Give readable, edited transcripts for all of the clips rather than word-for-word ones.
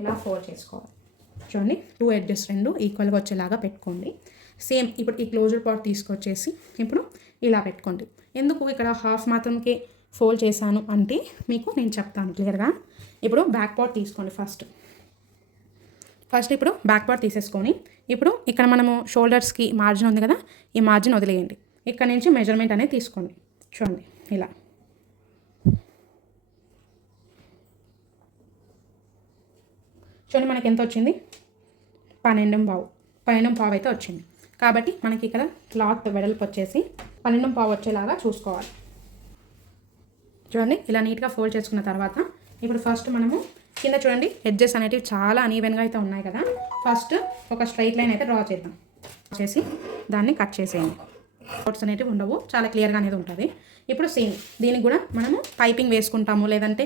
ఇలా ఫోల్డ్ చేసుకోవాలి. చూడండి 2 ఎడ్జెస్ రెండు ఈక్వల్గా వచ్చేలాగా పెట్టుకోండి. సేమ్ ఇప్పుడు ఈ క్లోజర్ పార్ట్ తీసుకొచ్చేసి ఇప్పుడు ఇలా పెట్టుకోండి. ఎందుకు ఇక్కడ హాఫ్ మాత్రంకి ఫోల్డ్ చేశాను అంటే మీకు నేను చెప్తాను క్లియర్గా. ఇప్పుడు బ్యాక్ పార్ట్ తీసుకోండి. ఫస్ట్ ఇప్పుడు బ్యాక్ పార్ట్ తీసేసుకొని ఇప్పుడు ఇక్కడ మనము షోల్డర్స్కి మార్జిన్ ఉంది కదా, ఈ మార్జిన్ వదిలేయండి. ఇక్కడ నుంచి మెజర్మెంట్ అనేది తీసుకోండి. చూడండి ఇలా చూడండి మనకి ఎంత వచ్చింది, 12.5 అయితే వచ్చింది. కాబట్టి మనకి ఇక్కడ క్లాత్ వెడల్పు వచ్చేసి 12.5 వచ్చేలాగా చూసుకోవాలి. చూడండి ఇలా నీట్గా ఫోల్డ్ చేసుకున్న తర్వాత ఇప్పుడు ఫస్ట్ మనము కింద చూడండి ఎడ్జెస్ అనేటివి చాలా అనీవెన్గా అయితే ఉన్నాయి కదా, ఫస్ట్ ఒక స్ట్రైట్ లైన్ అయితే డ్రా చేద్దాం. చేసి దాన్ని కట్ చేసేయండి. డౌట్స్ అనేటివి ఉండవు, చాలా క్లియర్గా అనేది ఉంటుంది. ఇప్పుడు సేమ్ దీనికి కూడా మనము పైపింగ్ వేసుకుంటాము, లేదంటే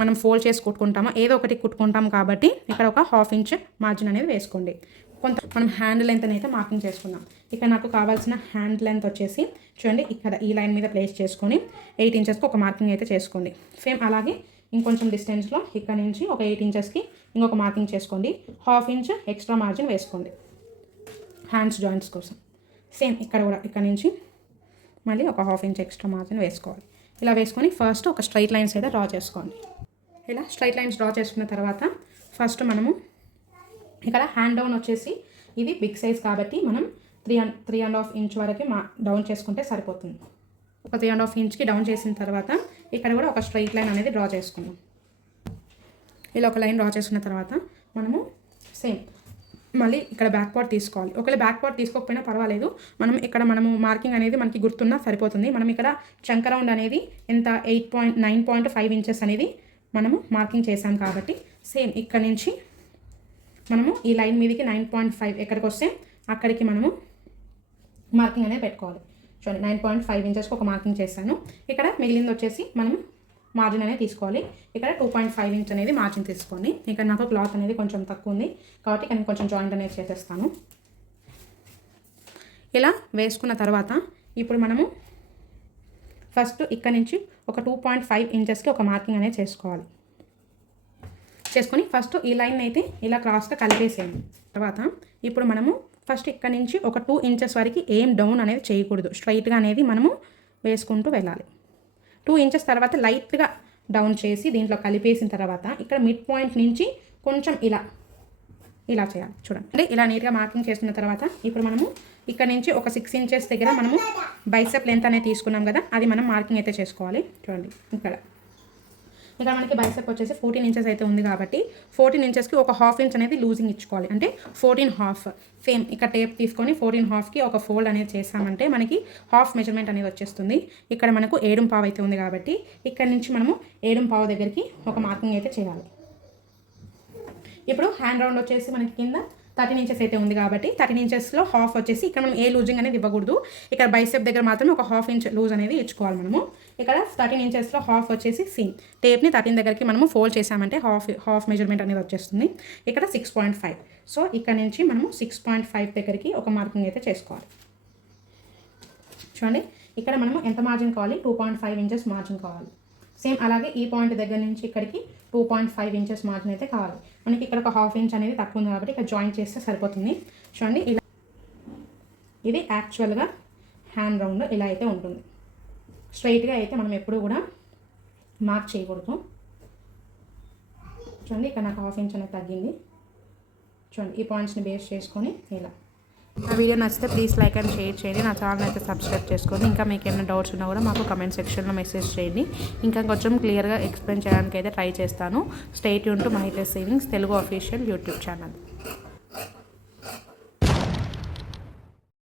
మనం ఫోల్డ్ చేసి కుట్టుకుంటాము, ఏదో ఒకటి కుట్టుకుంటాం. కాబట్టి ఇక్కడ ఒక 1/2 ఇంచ్ మార్జిన్ అనేది వేసుకోండి. కొంత మనం హ్యాండ్ లెంత్ అయితే మార్కింగ్ చేసుకుందాం. ఇక్కడ నాకు కావాల్సిన హ్యాండ్ లెంత్ వచ్చేసి చూడండి ఇక్కడ ఈ లైన్ మీద ప్లేస్ చేసుకొని 8 ఇంచెస్కి ఒక మార్కింగ్ అయితే చేసుకోండి. సేమ్ అలాగే ఇంకొంచెం డిస్టెన్స్లో ఇక్కడ నుంచి ఒక 8 ఇంచెస్కి ఇంకొక మార్కింగ్ చేసుకోండి. 1/2 ఇంచ్ ఎక్స్ట్రా మార్జిన్ వేసుకోండి హ్యాండ్స్ జాయింట్స్ కోసం. సేమ్ ఇక్కడ కూడా ఇక్కడ నుంచి మళ్ళీ ఒక 1/2 ఇంచ్ ఎక్స్ట్రా మార్జిన్ వేసుకోవాలి. ఇలా వేసుకొని ఫస్ట్ ఒక స్ట్రైట్ లైన్స్ అయితే డ్రా చేసుకోండి. ఇలా స్ట్రైట్ లైన్స్ డ్రా చేసుకున్న తర్వాత ఫస్ట్ మనము ఇక్కడ హ్యాండ్ డౌన్ వచ్చేసి ఇది బిగ్ సైజ్ కాబట్టి మనం 3.5 ఇంచ్ వరకు డౌన్ చేసుకుంటే సరిపోతుంది. ఒక 3.5 ఇంచ్కి డౌన్ చేసిన తర్వాత ఇక్కడ కూడా ఒక స్ట్రైట్ లైన్ అనేది డ్రా చేసుకుందాం. ఇలా ఒక లైన్ డ్రా చేసుకున్న తర్వాత మనము సేమ్ మళ్ళీ ఇక్కడ బ్యాక్ పార్ట్ తీసుకోవాలి. ఒకవేళ బ్యాక్ పార్ట్ తీసుకోకపోయినా పర్వాలేదు, మనము మార్కింగ్ అనేది మనకి గుర్తున్నా సరిపోతుంది. మనం ఇక్కడ చంక రౌండ్ అనేది ఎంత 9.5 ఇంచెస్ అనేది మనము మార్కింగ్ చేసాం కాబట్టి సేమ్ ఇక్కడ నుంచి మనము ఈ లైన్ మీదకి 9.5 ఎక్కడికి వస్తే అక్కడికి మనము మార్కింగ్ అనేది పెట్టుకోవాలి. చూడండి 9.5 ఇంచెస్కి ఒక మార్కింగ్ చేశాను. ఇక్కడ మిగిలింది వచ్చేసి మనము మార్జిన్ అనేది తీసుకోవాలి. ఇక్కడ 2.5 ఇంచ్ అనేది మార్జిన్ తీసుకోండి. ఇక్కడ నాకు క్లాత్ అనేది కొంచెం తక్కువ ఉంది కాబట్టి ఇక్కడ కొంచెం జాయింట్ అనేది చేసేస్తాను. ఇలా వేసుకున్న తర్వాత ఇప్పుడు మనము ఫస్ట్ ఇక్కడ నుంచి ఒక 2.5 ఇంచెస్కి ఒక మార్కింగ్ అనేది చేసుకొని ఫస్ట్ ఈ లైన్ అయితే ఇలా క్రాస్గా కలిపేసేయండి. తర్వాత ఇప్పుడు మనము ఫస్ట్ ఇక్కడ నుంచి ఒక 2 ఇంచెస్ వరకు ఏం డౌన్ అనేది చేయకూడదు, స్ట్రైట్గా అనేది మనము వేసుకుంటూ వెళ్ళాలి. 2 ఇంచెస్ తర్వాత లైట్గా డౌన్ చేసి దీంట్లో కలిపేసిన తర్వాత ఇక్కడ మిడ్ పాయింట్ నుంచి కొంచెం ఇలా చేయాలి. చూడండి అంటే ఇలా నీట్గా మార్కింగ్ చేసుకున్న తర్వాత ఇప్పుడు మనము ఇక్కడ నుంచి ఒక 6 ఇంచెస్ దగ్గర మనము బైసెప్ లెంత్ అనేది తీసుకున్నాం కదా, అది మనం మార్కింగ్ అయితే చేసుకోవాలి. చూడండి ఇక్కడ మనకి బైసెప్ వచ్చేసి 14 ఇంచెస్ అయితే ఉంది కాబట్టి 14 ఇంచెస్కి ఒక 1/2 ఇంచ్ అనేది లూజింగ్ ఇచ్చుకోవాలి. అంటే 14.5 సేమ్ ఇక్కడ టేప్ తీసుకొని 14.5కి ఒక ఫోల్డ్ అనేది చేసామంటే మనకి హాఫ్ మెజర్మెంట్ అనేది వచ్చేస్తుంది. ఇక్కడ మనకు 7.5 అయితే ఉంది కాబట్టి ఇక్కడ నుంచి మనము 7.5 దగ్గరికి ఒక మార్కింగ్ అయితే చేయాలి. ఇప్పుడు హ్యాండ్ రౌండ్ వచ్చేసి మనకి కింద 13 ఇంచెస్ అయితే ఉంది కాబట్టి 13 ఇంచెస్లో హాఫ్ వచ్చేసి ఇక్కడ మనం ఏ లూజింగ్ అనేది ఇవ్వకూడదు. ఇక్కడ బైసెప్ దగ్గర మాత్రమే ఒక 1/2 ఇంచ్ లూజ్ అనేది ఇచ్చుకోవాలి. మనము ఇక్కడ 13 ఇంచెస్లో హాఫ్ వచ్చేసి సేమ్ టేప్ని 13 దగ్గరికి మనము ఫోల్డ్ చేసామంటే హాఫ్ మెజర్మెంట్ అనేది వచ్చేస్తుంది. ఇక్కడ 6.5 సో ఇక్కడ నుంచి మనము 6.5 దగ్గరికి ఒక మార్కింగ్ అయితే చేసుకోవాలి. చూడండి ఇక్కడ మనము ఎంత మార్జిన్ కావాలి, 2.5 ఇంచెస్ మార్జిన్ కావాలి. సేమ్ అలాగే ఈ పాయింట్ దగ్గర నుంచి ఇక్కడికి 2.5 ఇంచెస్ మార్జిన్ అయితే కావాలి. మనకి ఇక్కడ ఒక 1/2 ఇంచ్ అనేది తక్కువ ఉంది కాబట్టి ఇక్కడ జాయింట్ చేస్తే సరిపోతుంది. చూడండి ఇలా ఇది యాక్చువల్గా హ్యాండ్ రౌండ్ ఇలా అయితే ఉంటుంది. స్ట్రైట్గా అయితే మనం ఎప్పుడు కూడా మార్క్ చేయకూడదు. చూడండి ఇక్కడ నాకు 1/2 ఇంచ్ అనేది తగ్గింది. చూడండి ఈ పాయింట్స్ని బేస్ చేసుకొని ఇలా. ఆ వీడియో నచ్చితే ప్లీజ్ లైక్ అండ్ షేర్ చేయండి. నా ఛానల్ అయితే సబ్స్క్రైబ్ చేసుకోండి. ఇంకా మీకు ఏమైనా డౌట్స్ ఉన్నా కూడా మాకు కమెంట్ సెక్షన్లో మెసేజ్ చేయండి. ఇంకా కొంచెం క్లియర్గా ఎక్స్ప్లెయిన్ చేయడానికి అయితే ట్రై చేస్తాను. Stay tune to my test savings Telugu official YouTube channel.